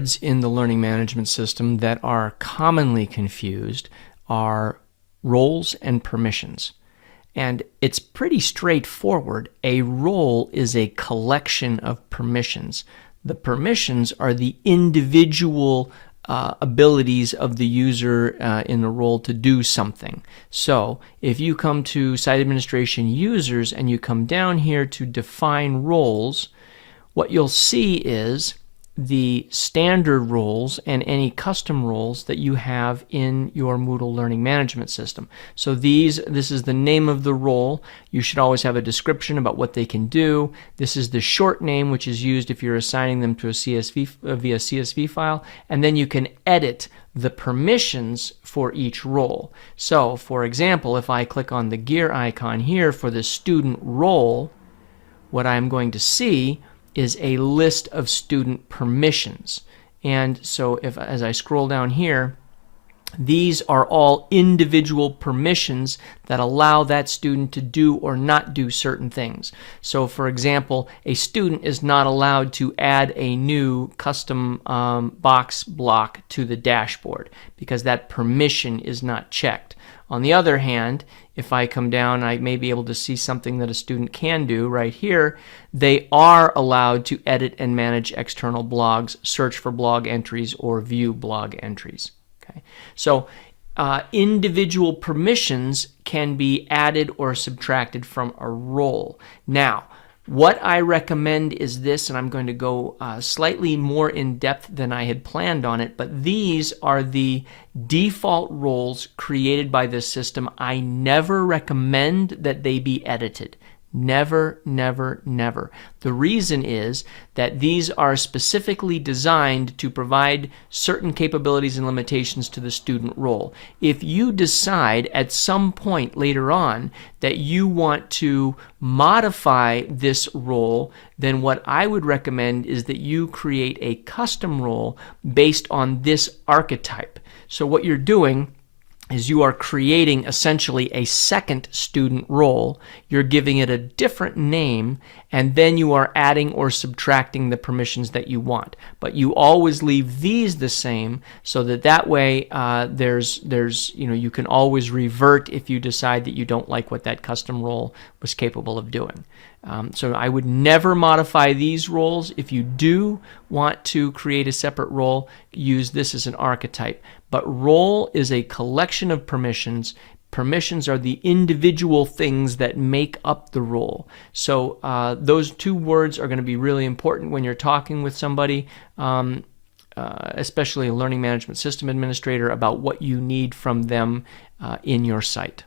words in the learning management system that are commonly confused are roles and permissions. And it's pretty straightforward. A role is a collection of permissions. The permissions are the individual abilities of the user in the role to do something. So if you come to Site Administration Users and you come down here to define roles, what you'll see is the standard roles and any custom roles that you have in your Moodle Learning Management System. So this is the name of the role. You should always have a description about what they can do. This is the short name, which is used if you're assigning them to a CSV via CSV file, and then you can edit the permissions for each role. So, for example, if I click on the gear icon here for the student role, what I'm going to see is a list of student permissions. And so as I scroll down here, these are all individual permissions that allow that student to do or not do certain things. So for example, a student is not allowed to add a new custom box block to the dashboard because that permission is not checked. On the other hand, if I come down, I may be able to see something that a student can do right here. They are allowed to edit and manage external blogs, search for blog entries, or view blog entries. Okay, so individual permissions can be added or subtracted from a role. Now, what I recommend is this, and I'm going to go slightly more in depth than I had planned on it, but these are the default roles created by this system. I never recommend that they be edited. Never, never, never. The reason is that these are specifically designed to provide certain capabilities and limitations to the student role. If you decide at some point later on that you want to modify this role, then what I would recommend is that you create a custom role based on this archetype. So what you're doing is you are creating essentially a second student role. You're giving it a different name, and then you are adding or subtracting the permissions that you want. But you always leave these the same, so that way you can always revert if you decide that you don't like what that custom role was capable of doing. So I would never modify these roles. If you do want to create a separate role, use this as an archetype. But role is a collection of permissions. Permissions are the individual things that make up the role. So those two words are going to be really important when you're talking with somebody, especially a learning management system administrator, about what you need from them in your site.